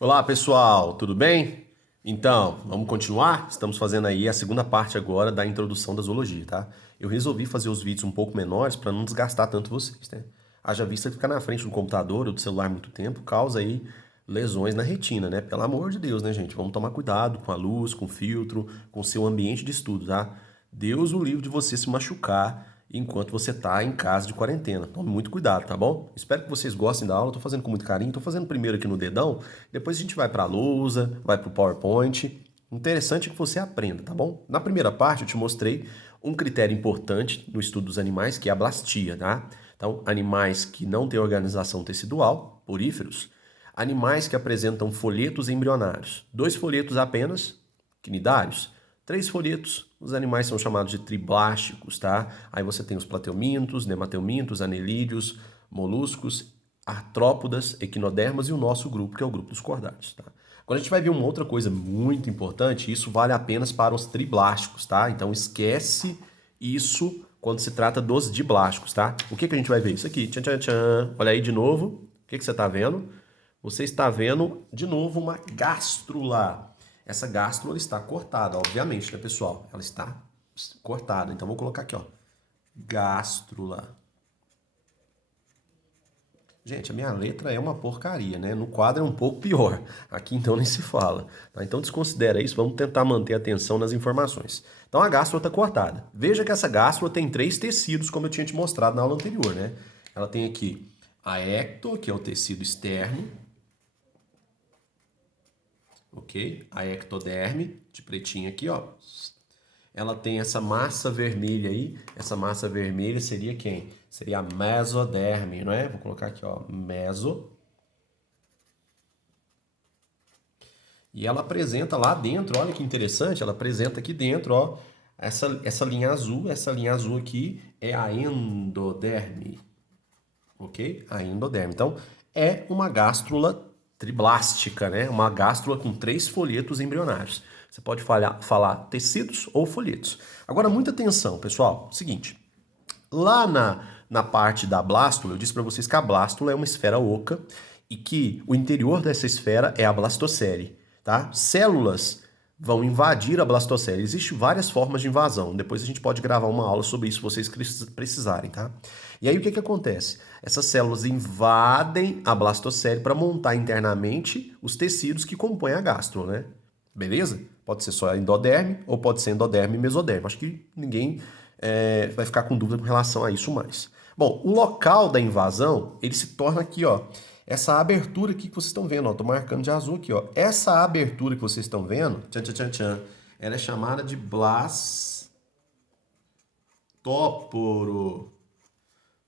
Olá pessoal, tudo bem? Então, vamos continuar? Estamos fazendo aí a segunda parte agora da introdução da zoologia, tá? Eu resolvi fazer os vídeos um pouco menores para não desgastar tanto vocês, né? Haja vista que ficar na frente do computador ou do celular muito tempo causa aí lesões na retina, né? Pelo amor de Deus, né, gente? Vamos tomar cuidado com a luz, com o filtro, com o seu ambiente de estudo, tá? Deus o livre de você se machucar enquanto você está em casa de quarentena. Tome muito cuidado, tá bom? Espero que vocês gostem da aula. Estou fazendo com muito carinho. Estou fazendo primeiro aqui no dedão, depois a gente vai para a lousa, vai para o PowerPoint. Interessante que você aprenda, tá bom? Na primeira parte eu te mostrei um critério importante no estudo dos animais, que é a blastia, tá? Então, animais que não têm organização tecidual, poríferos, animais que apresentam folhetos embrionários, 2 folhetos apenas, cnidários, 3 folhetos, os animais são chamados de triblásticos, tá? Aí você tem os plateumintos, nemateumintos, anelídeos, moluscos, artrópodas, equinodermas e o nosso grupo, que é o grupo dos cordários, tá? Agora a gente vai ver uma outra coisa muito importante, e isso vale apenas para os triblásticos, tá? Então esquece isso quando se trata dos diblásticos, tá? O que que a gente vai ver? Isso aqui, tchan, tchan, tchan. Olha aí de novo, o que que você está vendo? Você está vendo de novo uma gástrula. Essa gástrula está cortada, obviamente, né, pessoal? Ela está cortada. Então vou colocar aqui, ó. Gástrula. Gente, a minha letra é uma porcaria, né? No quadro é um pouco pior. Aqui então nem se fala. Tá? Então desconsidera isso, vamos tentar manter a atenção nas informações. Então a gástrula está cortada. Veja que essa gástrula tem 3 tecidos, como eu tinha te mostrado na aula anterior, né? Ela tem aqui a ecto, que é o tecido externo, ok? A ectoderme, de pretinho aqui, ó. Ela tem essa massa vermelha aí. Essa massa vermelha seria quem? Seria a mesoderme, não é? Vou colocar aqui, ó, meso. E ela apresenta lá dentro, olha que interessante, ela apresenta aqui dentro, ó, essa linha azul aqui é a endoderme, ok? A endoderme. Então, é uma gástrula triblástica, né? Uma gástrula com 3 folhetos embrionários. Você pode falar tecidos ou folhetos. Agora, muita atenção, pessoal. Seguinte, lá na parte da blástula, eu disse para vocês que a blástula é uma esfera oca e que o interior dessa esfera é a blastocele, tá? Células vão invadir a blastocele. Existem várias formas de invasão. Depois a gente pode gravar uma aula sobre isso se vocês precisarem, tá? E aí o que que acontece? Essas células invadem a blastocele para montar internamente os tecidos que compõem a gástrula, né? Beleza? Pode ser só endoderme ou pode ser endoderme e mesoderme. Acho que ninguém vai ficar com dúvida com relação a isso mais. Bom, o local da invasão, ele se torna aqui, ó. Essa abertura aqui que vocês estão vendo, ó. Tô marcando de azul aqui, ó. Essa abertura que vocês estão vendo, tchan, tchan, tchan, tchan, ela é chamada de blastóporo.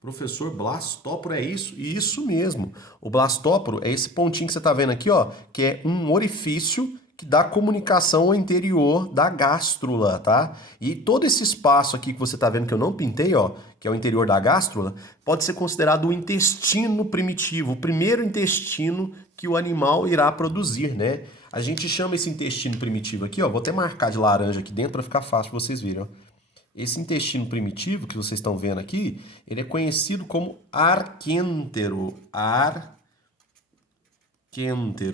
Professor, blastóporo é isso? Isso mesmo. O blastóporo é esse pontinho que você está vendo aqui, ó, que é um orifício que dá comunicação ao interior da gástrula, tá? E todo esse espaço aqui que você está vendo que eu não pintei, ó, que é o interior da gástrula, pode ser considerado o intestino primitivo, o primeiro intestino que o animal irá produzir, né? A gente chama esse intestino primitivo aqui, ó, vou até marcar de laranja aqui dentro para ficar fácil para vocês verem, ó. Esse intestino primitivo que vocês estão vendo aqui, ele é conhecido como arquêntero. Arquêntero.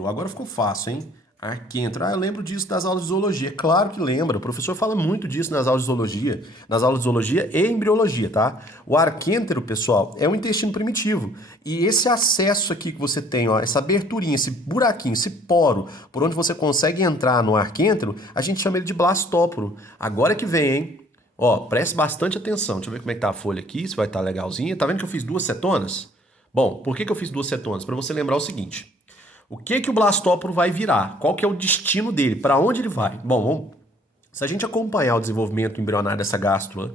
Agora ficou fácil, hein? Arquêntero. Ah, eu lembro disso das aulas de zoologia. Claro que lembra. O professor fala muito disso nas aulas de zoologia. Nas aulas de zoologia e embriologia, tá? O arquêntero, pessoal, é um intestino primitivo. E esse acesso aqui que você tem, ó, essa aberturinha, esse buraquinho, esse poro, por onde você consegue entrar no arquêntero, a gente chama ele de blastóporo. Agora que vem, hein? Ó, preste bastante atenção. Deixa eu ver como é que tá a folha aqui, se vai estar legalzinha. Tá vendo que eu fiz 2 cetonas? Bom, por que eu fiz 2 cetonas? Para você lembrar o seguinte. O que que o blastóporo vai virar? Qual que é o destino dele? Para onde ele vai? Bom, se a gente acompanhar o desenvolvimento embrionário dessa gástrula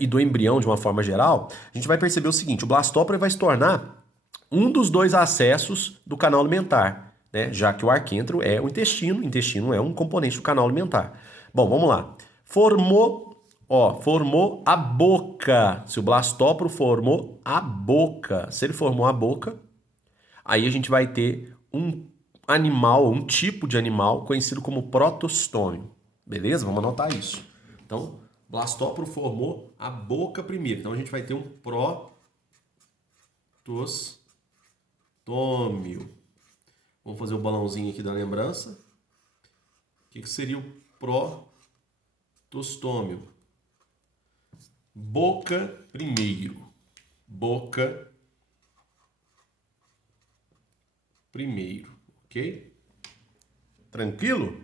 e do embrião de uma forma geral, a gente vai perceber o seguinte. O blastóporo vai se tornar um dos 2 acessos do canal alimentar, né? Já que o arquêntero é o intestino é um componente do canal alimentar. Bom, vamos lá. Formou a boca. Se o blastóporo formou a boca, se ele formou a boca, aí a gente vai ter um animal, um tipo de animal conhecido como protostômio. Beleza? Vamos anotar isso. Então, blastóporo formou a boca primeiro. Então a gente vai ter um protostômio. Vamos fazer o balãozinho aqui da lembrança. O que seria o protostômio? Boca primeiro. Boca primeiro, ok? Tranquilo?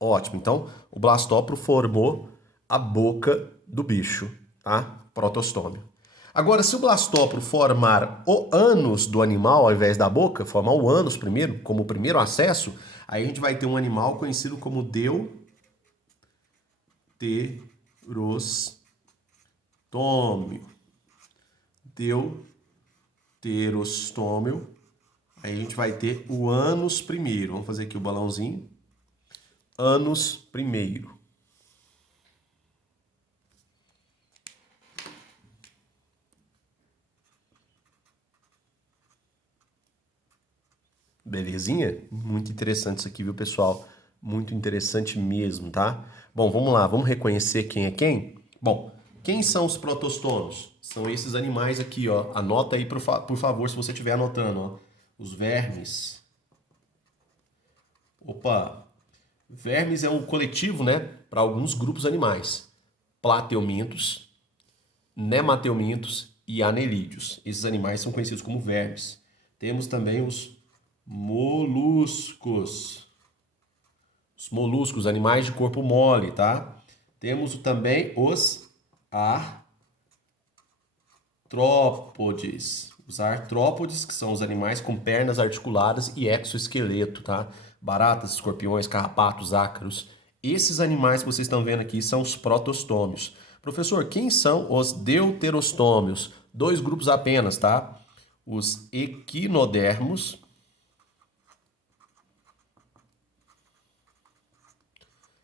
Ótimo. Então, o blastóporo formou a boca do bicho, tá? Protostômio. Agora, se o blastóporo formar o ânus do animal ao invés da boca, formar o ânus primeiro, como o primeiro acesso, aí a gente vai ter um animal conhecido como deuterostômio. Deuterostômio. Aí a gente vai ter o ânus primeiro. Vamos fazer aqui o balãozinho. Ânus primeiro. Belezinha? Muito interessante isso aqui, viu, pessoal? Muito interessante mesmo, tá? Bom, vamos lá. Vamos reconhecer quem é quem? Bom, quem são os protostômios? São esses animais aqui, ó. Anota aí, por favor, se você estiver anotando, ó. Os vermes. Opa! Vermes é um coletivo, né, para alguns grupos animais. Plateumintos, nemateumintos e anelídeos. Esses animais são conhecidos como vermes. Temos também os moluscos. Os moluscos, animais de corpo mole, tá? Temos também os artrópodes. Os artrópodes, que são os animais com pernas articuladas e exoesqueleto, tá? Baratas, escorpiões, carrapatos, ácaros. Esses animais que vocês estão vendo aqui são os protostômios. Professor, quem são os deuterostômios? 2 grupos apenas, tá? Os equinodermos,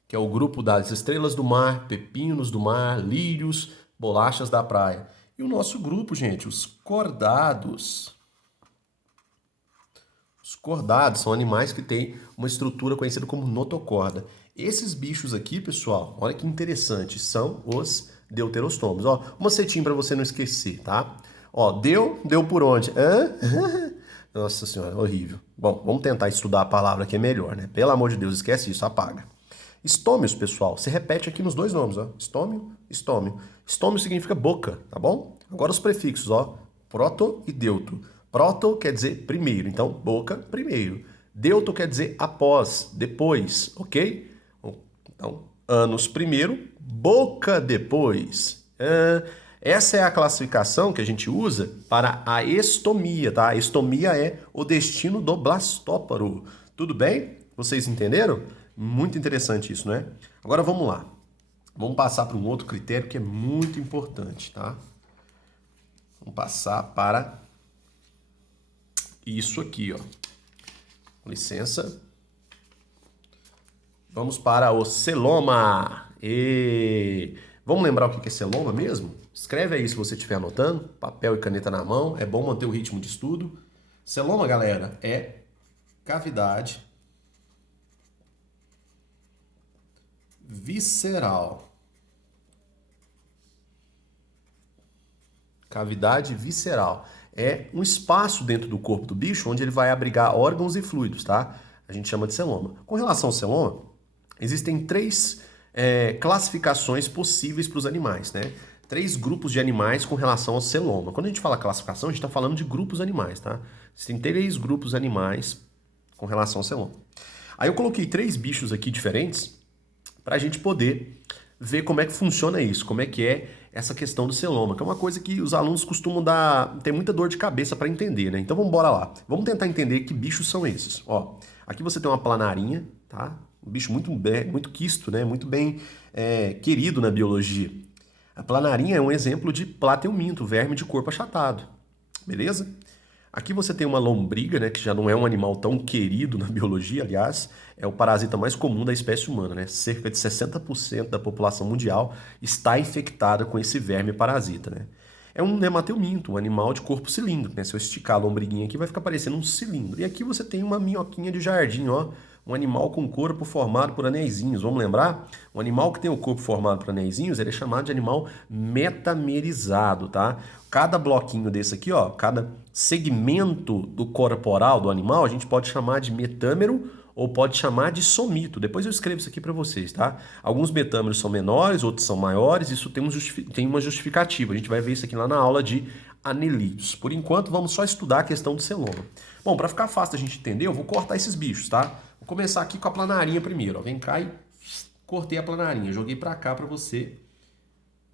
que é o grupo das estrelas do mar, pepinos do mar, lírios, bolachas da praia. E o nosso grupo, gente, os cordados. Os cordados são animais que têm uma estrutura conhecida como notocorda. Esses bichos aqui, pessoal, olha que interessante, são os deuterostômios. Ó, uma setinha para você não esquecer, tá? Ó, deu por onde? Hã? Nossa senhora, horrível. Bom, vamos tentar estudar a palavra que é melhor, né? Pelo amor de Deus, esquece isso, apaga. Estômios, pessoal, se repete aqui nos 2 nomes, ó. Estômio, estômio. Estômio significa boca, tá bom? Agora os prefixos, ó. Proto e deuto. Proto quer dizer primeiro, então boca primeiro. Deuto quer dizer após, depois, ok? Então, ânus primeiro, boca depois. Essa é a classificação que a gente usa para a estomia, tá? A estomia é o destino do blastóporo. Tudo bem? Vocês entenderam? Muito interessante isso, né? Agora vamos lá. Vamos passar para um outro critério que é muito importante, tá? Vamos passar para isso aqui, ó. Com licença. Vamos para o celoma. Vamos lembrar o que é celoma mesmo? Escreve aí se você estiver anotando. Papel e caneta na mão. É bom manter o ritmo de estudo. Celoma, galera, é cavidade visceral. Cavidade visceral. É um espaço dentro do corpo do bicho onde ele vai abrigar órgãos e fluidos, tá? A gente chama de celoma. Com relação ao celoma, existem 3 classificações possíveis para os animais, né? 3 grupos de animais com relação ao celoma. Quando a gente fala classificação, a gente está falando de grupos animais, tá? Existem 3 grupos animais com relação ao celoma. Aí eu coloquei 3 bichos aqui diferentes para a gente poder ver como é que funciona isso, como é que é essa questão do celoma, que é uma coisa que os alunos costumam ter muita dor de cabeça para entender, né? Então vamos embora lá. Vamos tentar entender que bichos são esses. Ó, aqui você tem uma planarinha, tá? Um bicho muito quisto, né? Muito bem querido na biologia. A planarinha é um exemplo de plateuminto, verme de corpo achatado. Beleza? Aqui você tem uma lombriga, né, que já não é um animal tão querido na biologia, aliás, é o parasita mais comum da espécie humana, né? Cerca de 60% da população mundial está infectada com esse verme parasita, né? É um nemateuminto, um animal de corpo cilíndrico, né? Se eu esticar a lombriguinha aqui, vai ficar parecendo um cilindro. E aqui você tem uma minhoquinha de jardim, ó, Um animal com corpo formado por anéisinhos. Vamos lembrar? Um animal que tem o corpo formado por anéisinhos, ele é chamado de animal metamerizado, tá? Cada bloquinho desse aqui, ó, cada segmento do corporal do animal, a gente pode chamar de metâmero ou pode chamar de somito. Depois eu escrevo isso aqui para vocês, tá? Alguns metâmeros são menores, outros são maiores, isso tem uma justificativa. A gente vai ver isso aqui lá na aula de anelídeos. Por enquanto, vamos só estudar a questão do celoma. Bom, para ficar fácil da gente entender, eu vou cortar esses bichos, tá? Vou começar aqui com a planarinha primeiro, ó. Vem cá e cortei a planarinha, joguei para cá para você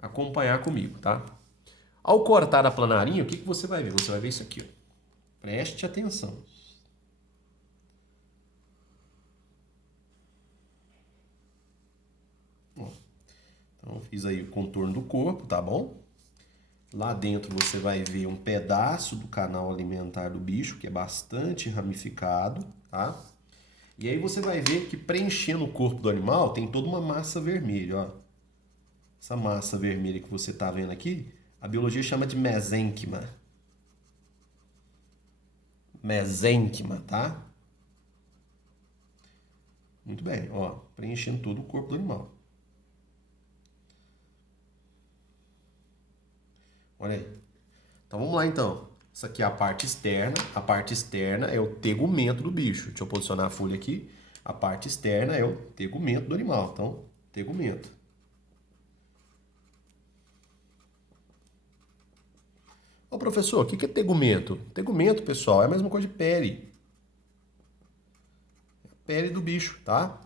acompanhar comigo, tá? Ao cortar a planarinha, o que você vai ver? Você vai ver isso aqui, ó. Preste atenção. Então, fiz aí o contorno do corpo, tá bom? Lá dentro você vai ver um pedaço do canal alimentar do bicho, que é bastante ramificado, tá? E aí você vai ver que preenchendo o corpo do animal tem toda uma massa vermelha, ó. Essa massa vermelha que você tá vendo aqui, a biologia chama de mesênquima. Mesênquima, tá? Muito bem, ó, preenchendo todo o corpo do animal. Olha aí. Então vamos lá então. Isso aqui é a parte externa. A parte externa é o tegumento do bicho. Deixa eu posicionar a folha aqui. A parte externa é o tegumento do animal. Então, tegumento. Ô professor, o que é tegumento? Tegumento, pessoal, é a mesma coisa de pele. Pele do bicho, tá?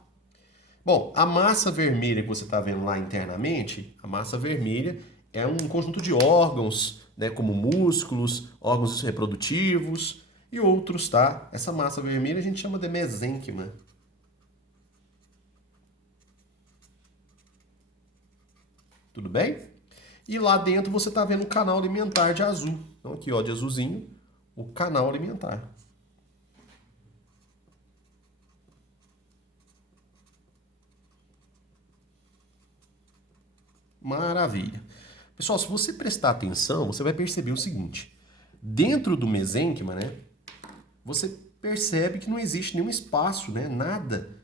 Bom, a massa vermelha que você está vendo lá internamente, a massa vermelha é um conjunto de órgãos, né, como músculos, órgãos reprodutivos e outros, tá? Essa massa vermelha a gente chama de mesênquima. Tudo bem? E lá dentro você está vendo o canal alimentar de azul. Então aqui, ó, de azulzinho, o canal alimentar. Maravilha. Pessoal, se você prestar atenção, você vai perceber o seguinte. Dentro do mesênquima, né, você percebe que não existe nenhum espaço, né, nada,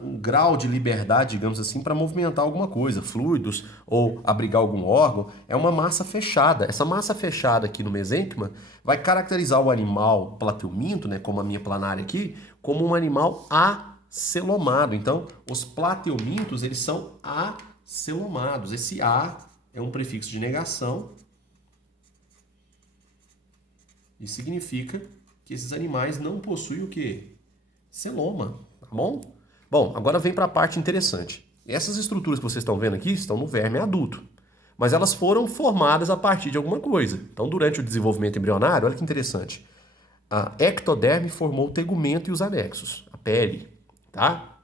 um grau de liberdade, digamos assim, para movimentar alguma coisa, fluidos ou abrigar algum órgão. É uma massa fechada. Essa massa fechada aqui no mesênquima vai caracterizar o animal plateuminto, né, como a minha planária aqui, como um animal acelomado. Então, os plateumintos, eles são acelomados. Esse A é um prefixo de negação e significa que esses animais não possuem o quê? Celoma, tá bom? Bom, agora vem para a parte interessante. Essas estruturas que vocês estão vendo aqui estão no verme adulto, mas elas foram formadas a partir de alguma coisa. Então, durante o desenvolvimento embrionário, olha que interessante. A ectoderme formou o tegumento e os anexos, a pele, tá?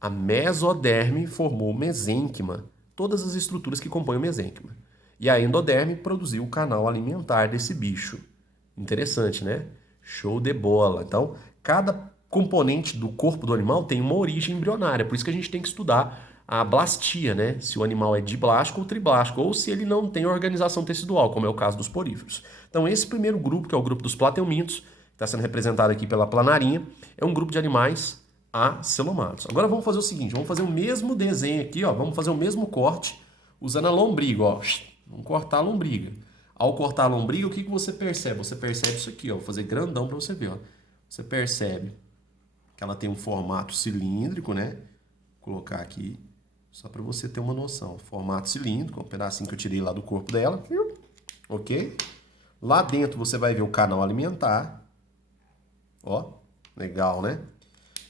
A mesoderme formou o mesênquima, todas as estruturas que compõem o mesênquima. E a endoderme produziu o canal alimentar desse bicho. Interessante, né? Show de bola. Então, cada componente do corpo do animal tem uma origem embrionária. Por isso que a gente tem que estudar a blastia, né? Se o animal é diblástico ou triblástico, ou se ele não tem organização tecidual, como é o caso dos poríferos. Então, esse primeiro grupo, que é o grupo dos plateumintos, que está sendo representado aqui pela planarinha, é um grupo de animais acelomados. Agora vamos fazer o seguinte, vamos fazer o mesmo desenho aqui, ó, vamos fazer o mesmo corte usando a lombriga, ó. Vamos cortar a lombriga. Ao cortar a lombriga, o que você percebe? Você percebe isso aqui, ó, vou fazer grandão para você ver, ó. Você percebe que ela tem um formato cilíndrico, né? Vou colocar aqui só para você ter uma noção. Formato cilíndrico, um pedacinho que eu tirei lá do corpo dela, ok? Lá dentro você vai ver o canal alimentar, ó, legal, né?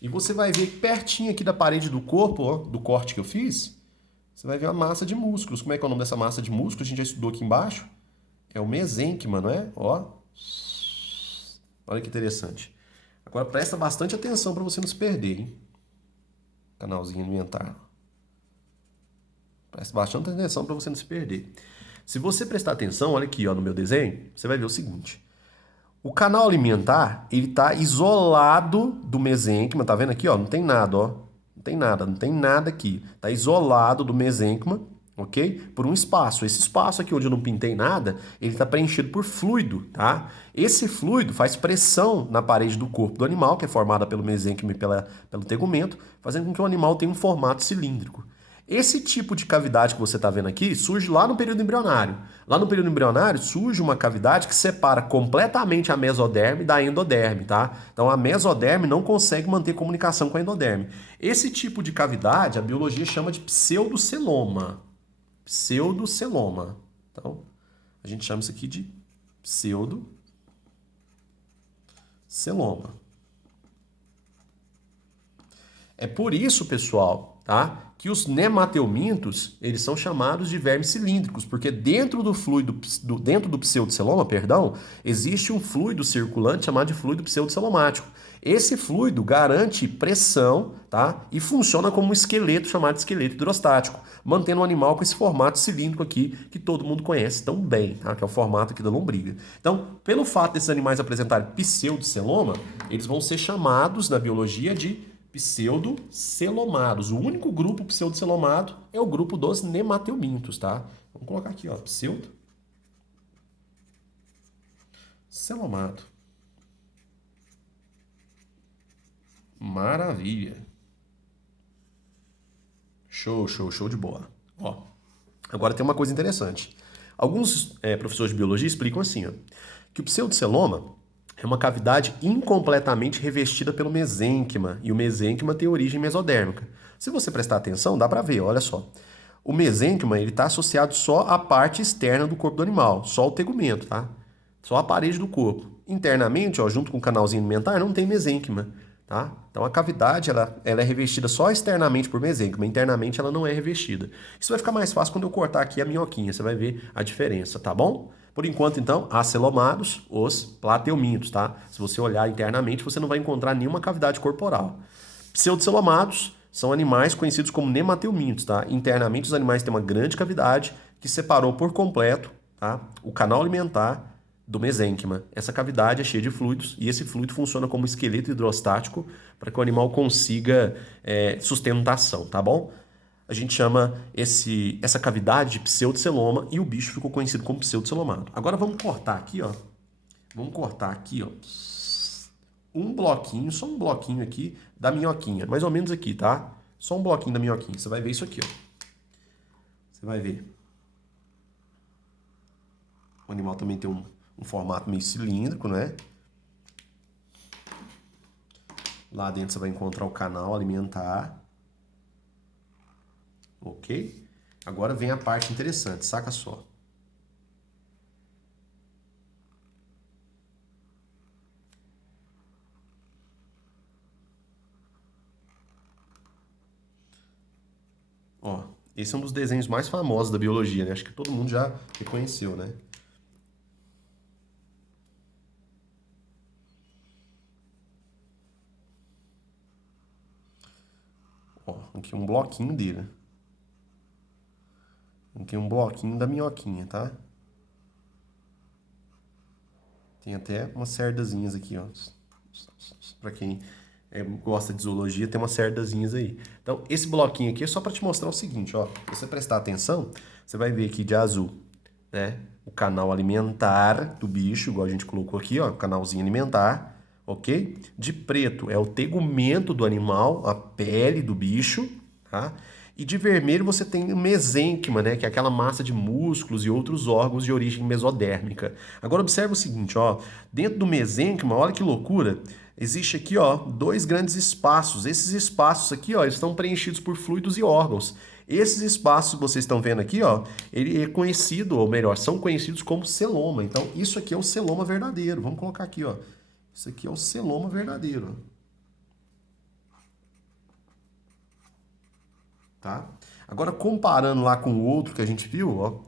E você vai ver pertinho aqui da parede do corpo, ó, do corte que eu fiz, você vai ver a massa de músculos. Como é que é o nome dessa massa de músculos? A gente já estudou aqui embaixo. É o mesênquima, não é? Ó. Olha que interessante. Agora presta bastante atenção para você não se perder, hein? Canalzinho alimentar. Presta bastante atenção para você não se perder. Se você prestar atenção, olha aqui, ó, no meu desenho, você vai ver o seguinte. O canal alimentar, ele está isolado do mesênquima, tá vendo aqui, ó? Não tem nada, ó. Não tem nada aqui. Está isolado do mesênquima, ok? Por um espaço. Esse espaço aqui onde eu não pintei nada, ele está preenchido por fluido, tá? Esse fluido faz pressão na parede do corpo do animal, que é formada pelo mesênquima e pelo tegumento, fazendo com que o animal tenha um formato cilíndrico. Esse tipo de cavidade que você está vendo aqui surge lá no período embrionário. Lá no período embrionário surge uma cavidade que separa completamente a mesoderme da endoderme, tá? Então a mesoderme não consegue manter comunicação com a endoderme. Esse tipo de cavidade a biologia chama de pseudoceloma. Pseudoceloma. Então a gente chama isso aqui de pseudoceloma. É por isso, pessoal, tá, que os nemateumintos, eles são chamados de vermes cilíndricos, porque dentro do fluido, dentro do pseudoceloma, perdão, existe um fluido circulante chamado de fluido pseudocelomático. Esse fluido garante pressão, tá, e funciona como um esqueleto chamado de esqueleto hidrostático, mantendo o animal com esse formato cilíndrico aqui, que todo mundo conhece tão bem, tá, que é o formato aqui da lombriga. Então, pelo fato desses animais apresentarem pseudoceloma, eles vão ser chamados na biologia de pseudocelomados. O único grupo pseudocelomado é o grupo dos nemateumintos, tá? Vamos colocar aqui, ó, pseudocelomado. Maravilha. Show, show, show de bola. Ó, agora tem uma coisa interessante. Alguns professores de biologia explicam assim, ó, que o pseudoceloma é uma cavidade incompletamente revestida pelo mesênquima, e o mesênquima tem origem mesodérmica. Se você prestar atenção, dá para ver, olha só. O mesênquima está associado só à parte externa do corpo do animal, só o tegumento, tá? Só a parede do corpo. Internamente, ó, junto com o canalzinho alimentar, não tem mesênquima, tá? Então a cavidade ela é revestida só externamente por mesênquima, internamente ela não é revestida. Isso vai ficar mais fácil quando eu cortar aqui a minhoquinha, você vai ver a diferença, tá bom? Por enquanto, então, acelomados, os plateumintos, tá? Se você olhar internamente, você não vai encontrar nenhuma cavidade corporal. Pseudocelomados são animais conhecidos como nemateumintos, tá? Internamente, os animais têm uma grande cavidade que separou por completo, tá, o canal alimentar do mesênquima. Essa cavidade é cheia de fluidos e esse fluido funciona como esqueleto hidrostático para que o animal consiga sustentação, tá bom? A gente chama essa cavidade de pseudoceloma e o bicho ficou conhecido como pseudocelomado. Agora vamos cortar aqui, ó. Vamos cortar aqui, ó, um bloquinho, só um bloquinho aqui da minhoquinha. Mais ou menos aqui, tá? Só um bloquinho da minhoquinha. Você vai ver isso aqui, ó. Você vai ver. O animal também tem um formato meio cilíndrico, né? Lá dentro você vai encontrar o canal alimentar. Ok? Agora vem a parte interessante, saca só. Ó, esse é um dos desenhos mais famosos da biologia, né? Acho que todo mundo já reconheceu, né? Ó, aqui um bloquinho dele. Aqui um bloquinho da minhoquinha, tá? Tem até umas cerdazinhas aqui, ó. Pra quem gosta de zoologia, tem umas cerdazinhas aí. Então, esse bloquinho aqui é só para te mostrar o seguinte, ó. Se você prestar atenção, você vai ver aqui de azul, né? O canal alimentar do bicho, igual a gente colocou aqui, ó. Canalzinho alimentar, ok? De preto é o tegumento do animal, a pele do bicho, tá? E de vermelho você tem o mesênquima, né? Que é aquela massa de músculos e outros órgãos de origem mesodérmica. Agora observa o seguinte, ó. Dentro do mesênquima, olha que loucura. Existe aqui, ó, dois grandes espaços. Esses espaços aqui, ó, eles estão preenchidos por fluidos e órgãos. Esses espaços que vocês estão vendo aqui, ó, ele é conhecido, ou melhor, são conhecidos como celoma. Então, isso aqui é o celoma verdadeiro. Vamos colocar aqui, ó. Isso aqui é o celoma verdadeiro. Tá? Agora, comparando lá com o outro que a gente viu, ó,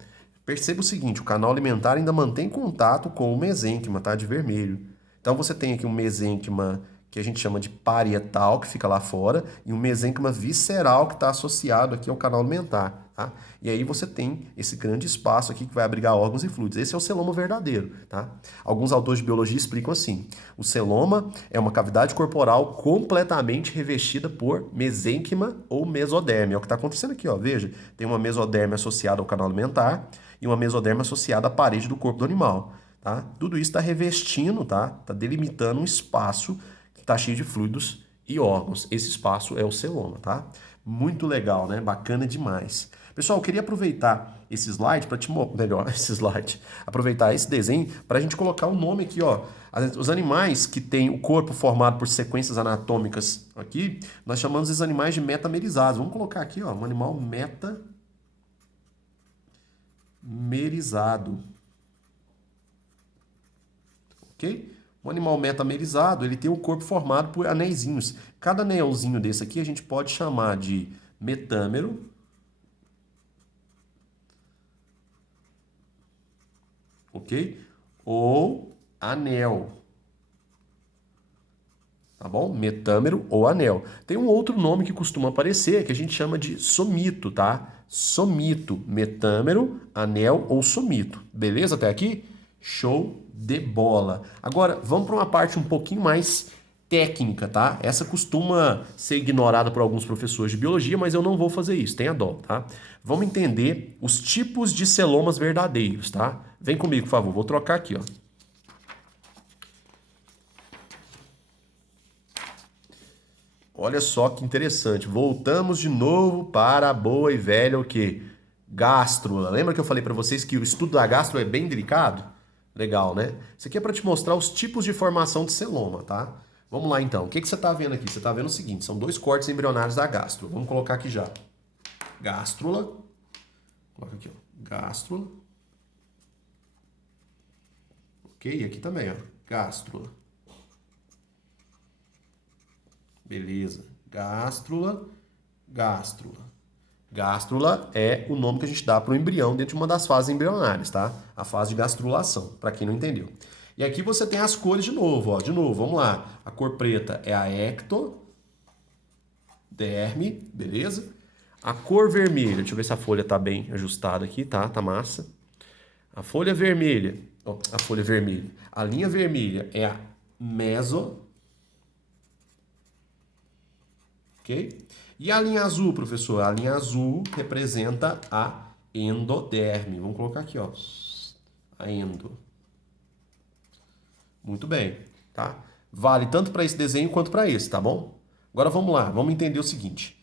perceba o seguinte, o canal alimentar ainda mantém contato com o mesênquima, tá? De vermelho. Então, você tem aqui um mesênquima que a gente chama de parietal, que fica lá fora, e um mesênquima visceral que está associado aqui ao canal alimentar, tá? E aí você tem esse grande espaço aqui que vai abrigar órgãos e fluidos. Esse é o celoma verdadeiro, tá? Alguns autores de biologia explicam assim: o celoma é uma cavidade corporal completamente revestida por mesênquima ou mesoderme. É o que está acontecendo aqui, ó. Veja, tem uma mesoderme associada ao canal alimentar e uma mesoderme associada à parede do corpo do animal, tá? Tudo isso está revestindo, tá? Está delimitando um espaço que está cheio de fluidos e órgãos. Esse espaço é o celoma, tá? Muito legal, né? Bacana demais. Pessoal, eu queria aproveitar esse slide para te mostrar, melhor, esse slide, aproveitar esse desenho para a gente colocar o nome aqui, ó. Os animais que têm o corpo formado por sequências anatômicas aqui, nós chamamos esses animais de metamerizados. Vamos colocar aqui, ó, um animal metamerizado. Ok? Um animal metamerizado, ele tem o corpo formado por anéisinhos. Cada anelzinho desse aqui a gente pode chamar de metâmero, ok? Ou anel. Tá bom? Metâmero ou anel. Tem um outro nome que costuma aparecer, que a gente chama de somito, tá? Somito, metâmero, anel ou somito. Beleza até aqui? Show de bola. Agora, vamos para uma parte um pouquinho mais técnica, tá? Essa costuma ser ignorada por alguns professores de biologia, mas eu não vou fazer isso, tenha dó, tá? Vamos entender os tipos de celomas verdadeiros, tá? Vem comigo, por favor. Vou trocar aqui, ó. Olha só que interessante. Voltamos de novo para a boa e velha o quê? Gástrula. Lembra que eu falei para vocês que o estudo da gástrula é bem delicado? Legal, né? Isso aqui é para te mostrar os tipos de formação de celoma, tá? Vamos lá então. O que você está vendo aqui? Você está vendo o seguinte, são dois cortes embrionários da gástrula. Vamos colocar aqui já. Gástrula. Coloca aqui, ó. Gástrula. Ok? E aqui também, ó. Gástrula. Beleza. Gástrula, gástrula. Gástrula é o nome que a gente dá para o embrião dentro de uma das fases embrionárias, tá? A fase de gastrulação, para quem não entendeu. E aqui você tem as cores de novo, ó. De novo, vamos lá. A cor preta é a ectoderme, beleza? A cor vermelha, deixa eu ver se a folha tá bem ajustada aqui, tá? Tá massa. A folha vermelha, ó, a folha vermelha. A linha vermelha é a meso. Ok? E a linha azul, professor? A linha azul representa a endoderme. Vamos colocar aqui, ó. A endo. Muito bem, tá? Vale tanto para esse desenho quanto para esse, tá bom? Agora vamos lá, vamos entender o seguinte.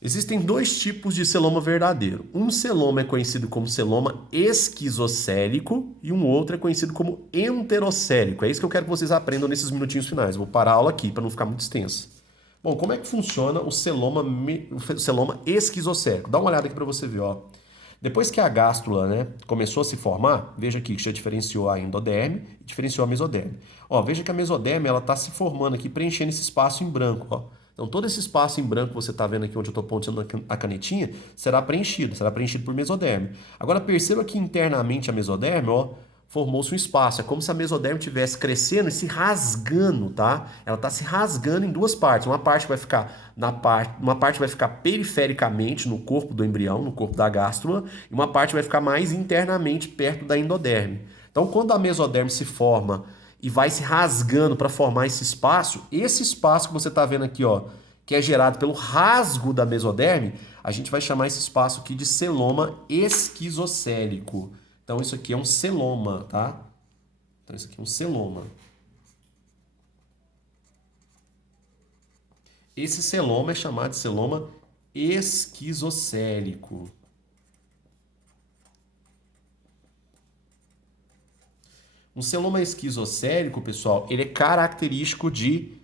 Existem dois tipos de celoma verdadeiro. Um celoma é conhecido como celoma esquizocélico e um outro é conhecido como enterocélico. É isso que eu quero que vocês aprendam nesses minutinhos finais. Vou parar a aula aqui para não ficar muito extensa. Bom, como é que funciona o celoma esquizocélico? Dá uma olhada aqui para você ver, ó. Depois que a gástrula, né, começou a se formar, veja aqui que já diferenciou a endoderme e diferenciou a mesoderme. Ó, veja que a mesoderme ela está se formando aqui, preenchendo esse espaço em branco, ó. Então todo esse espaço em branco que você está vendo aqui onde eu estou ponteando a canetinha será preenchido por mesoderme. Agora perceba que internamente a mesoderme, ó, formou-se um espaço. É como se a mesoderme estivesse crescendo e se rasgando, tá? Ela está se rasgando em duas partes. Uma parte vai ficar uma parte vai ficar perifericamente no corpo do embrião, no corpo da gástrula, e uma parte vai ficar mais internamente perto da endoderme. Então, quando a mesoderme se forma e vai se rasgando para formar esse espaço que você está vendo aqui, ó, que é gerado pelo rasgo da mesoderme, a gente vai chamar esse espaço aqui de celoma esquizocélico. Então, isso aqui é um celoma, tá? Então, isso aqui é um celoma. Esse celoma é chamado de celoma esquizocélico. Um celoma esquizocélico, pessoal, ele é característico de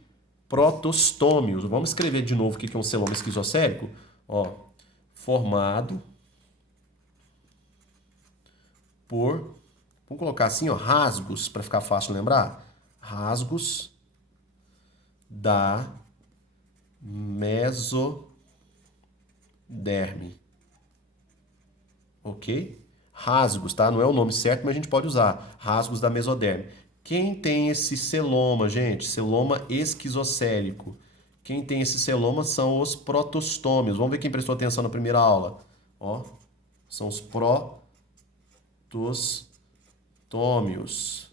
protostômios. Vamos escrever de novo o que é um celoma esquizocélico? Ó, formado por, vamos colocar assim, ó, rasgos, para ficar fácil de lembrar. Rasgos da mesoderme. Ok? Rasgos, tá? Não é o nome certo, mas a gente pode usar. Rasgos da mesoderme. Quem tem esse celoma, gente? Celoma esquizocélico. Quem tem esse celoma são os protostômios. Vamos ver quem prestou atenção na primeira aula. Ó, são os protostômios.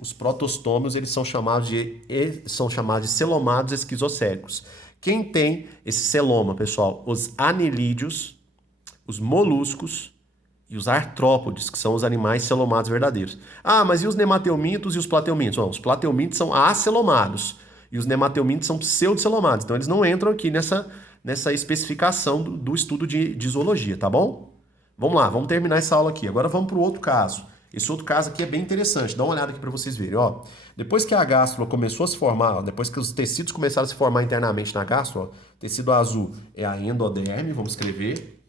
Os protostômios, eles são chamados de celomados esquizocéricos. Quem tem esse celoma, pessoal? Os anelídeos, os moluscos e os artrópodes, que são os animais celomados verdadeiros. Ah, mas e os nemateumintos e os plateumintos? Bom, os plateumintos são acelomados e os nemateumintos são pseudocelomados. Então, eles não entram aqui nessa especificação do estudo de zoologia, tá bom? Vamos lá, vamos terminar essa aula aqui. Agora vamos para o outro caso. Esse outro caso aqui é bem interessante. Dá uma olhada aqui para vocês verem. Ó, depois que a gástrula começou a se formar, ó, depois que os tecidos começaram a se formar internamente na gástrula, ó, tecido azul é a endoderme, vamos escrever.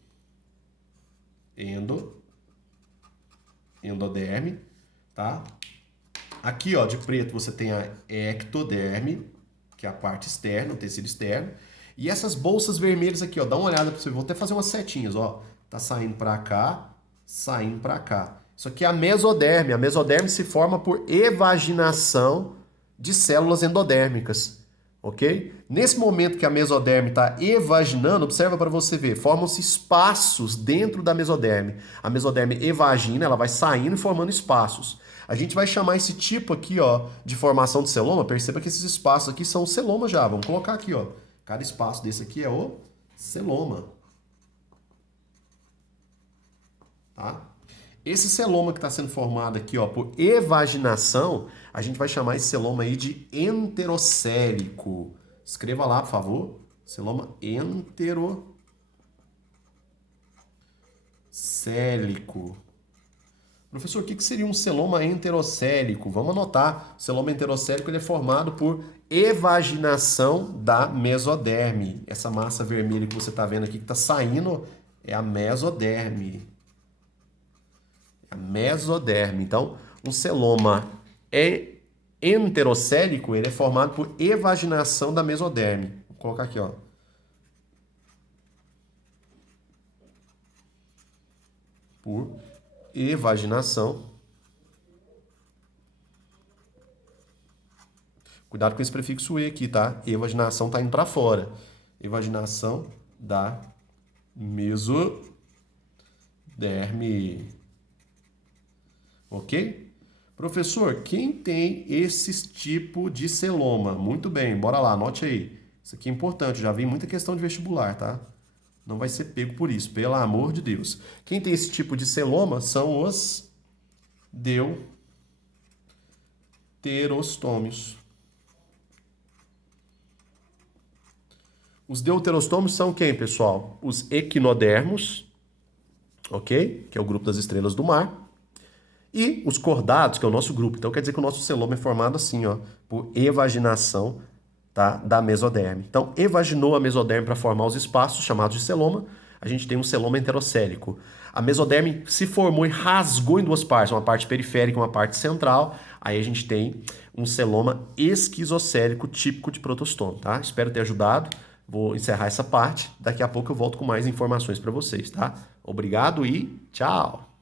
Endoderme, tá? Aqui, ó, de preto você tem a ectoderme, que é a parte externa, o tecido externo. E essas bolsas vermelhas aqui, ó, dá uma olhada para você ver. Vou até fazer umas setinhas, ó. Tá saindo para cá, saindo para cá. Isso aqui é a mesoderme. A mesoderme se forma por evaginação de células endodérmicas, ok? Nesse momento que a mesoderme está evaginando, observa para você ver, formam-se espaços dentro da mesoderme. A mesoderme evagina, ela vai saindo e formando espaços. A gente vai chamar esse tipo aqui, ó, de formação de celoma. Perceba que esses espaços aqui são o celoma já. Vamos colocar aqui, ó. Cada espaço desse aqui é o celoma. Tá? Esse celoma que está sendo formado aqui, ó, por evaginação, a gente vai chamar esse celoma aí de enterocélico. Escreva lá, por favor. Celoma enterocélico. Professor, o que seria um celoma enterocélico? Vamos anotar. O celoma enterocélico ele é formado por evaginação da mesoderme. Essa massa vermelha que você está vendo aqui que está saindo é a mesoderme. A mesoderme. Então, um celoma enterocélico ele é formado por evaginação da mesoderme. Vou colocar aqui, ó. Por evaginação. Cuidado com esse prefixo E aqui, tá? Evaginação tá indo para fora. Evaginação da mesoderme. Ok? Professor, quem tem esse tipo de celoma? Muito bem, bora lá, anote aí. Isso aqui é importante, já vi muita questão de vestibular, tá? Não vai ser pego por isso, pelo amor de Deus. Quem tem esse tipo de celoma são os deuterostômios. Os deuterostômios são quem, pessoal? Os equinodermos, ok? Que é o grupo das estrelas do mar. E os cordados, que é o nosso grupo. Então, quer dizer que o nosso celoma é formado assim, ó, por evaginação, tá, da mesoderme. Então, evaginou a mesoderme para formar os espaços, chamados de celoma. A gente tem um celoma enterocélico. A mesoderme se formou e rasgou em duas partes, uma parte periférica e uma parte central. Aí a gente tem um celoma esquizocélico típico de protostômio, tá? Espero ter ajudado. Vou encerrar essa parte. Daqui a pouco eu volto com mais informações para vocês, tá? Obrigado e tchau!